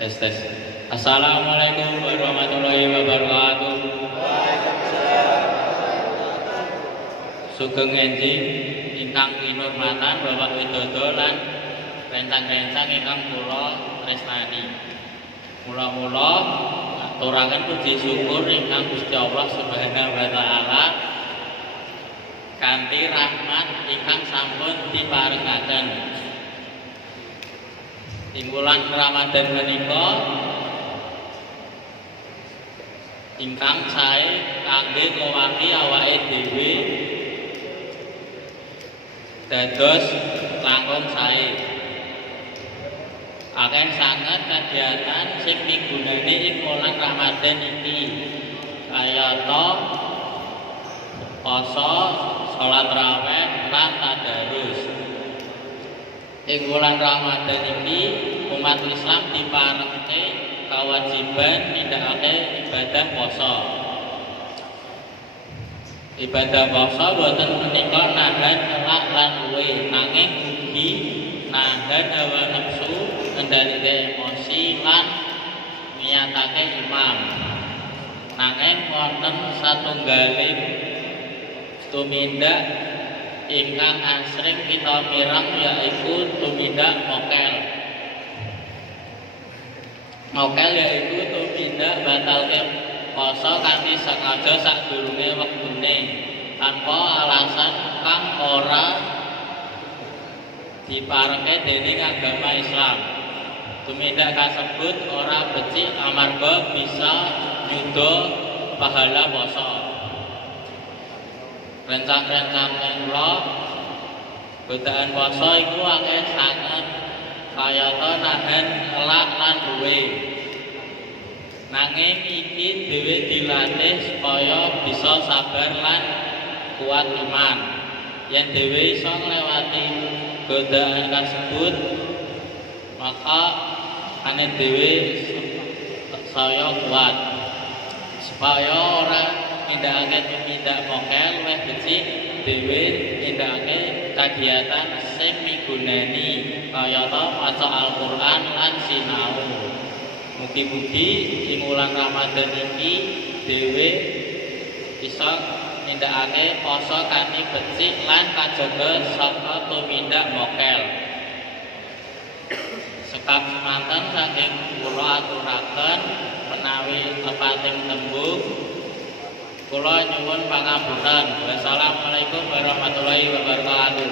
Tes tes. Assalamualaikum warahmatullahi wabarakatuh. Sugeng enjing ingkang kinurmatan Bapak Widodo lan rencang-rencang ingkang kula tresnani. Mula-mula aturaken puji syukur ingkang Gusti Allah Subhanahu wa taala kanthi rahmat ingkang sampun diparengaken. Ing wulan Ramadan menika ingkang sae kangge ngowaki awake dhewe dados langkung sae. Akeh sanget kegiatan sing migunani ing wulan Ramadan iki kayata poso, salat raweh lan tadarus. Ing wulan Ramadan iki umat Islam diparengke kewajiban nindakake ibadah poso. Ibadah poso boten menika nahan kelak lan luwe, nanging ugi nahan hawa nafsu, kendhalike emosi lan niyatake imam. Nanging wonten satunggaling tumindak ingkang asring kita mireng yaiku tumindak mokel. Mokel yaiku tumindak batalke poso kanthi sengaja sadurunge wektune tanpa alasan kang ora diparengke dening agama Islam. Tumindak kasebut ora becik amarga bisa nyuda pahala poso. Rencang-rencang kula godaan poso iku akeh sanget kayata nahan elak lan luwe. Nanging iki dhewe dilatih supaya bisa sabar lan kuat iman. Yen dhewe iso nglewati godaan kasebut, maka ane dhewe saya kuat supaya ora nindakake tumindak mokel luwih becik dhewe nindakake kagiatan sing migunani kayata maca Al-Qur'an lan sinau. Mugi-mugi ing wulan Ramadan iki dhewe isa nindakake poso kanthi becik lan kajaga saka tumindak mokel. Sekap semanten saking kula aturaken menawi lepating tembung kula nyuwun pangapunten. Wassalamualaikum warahmatullahi wabarakatuh.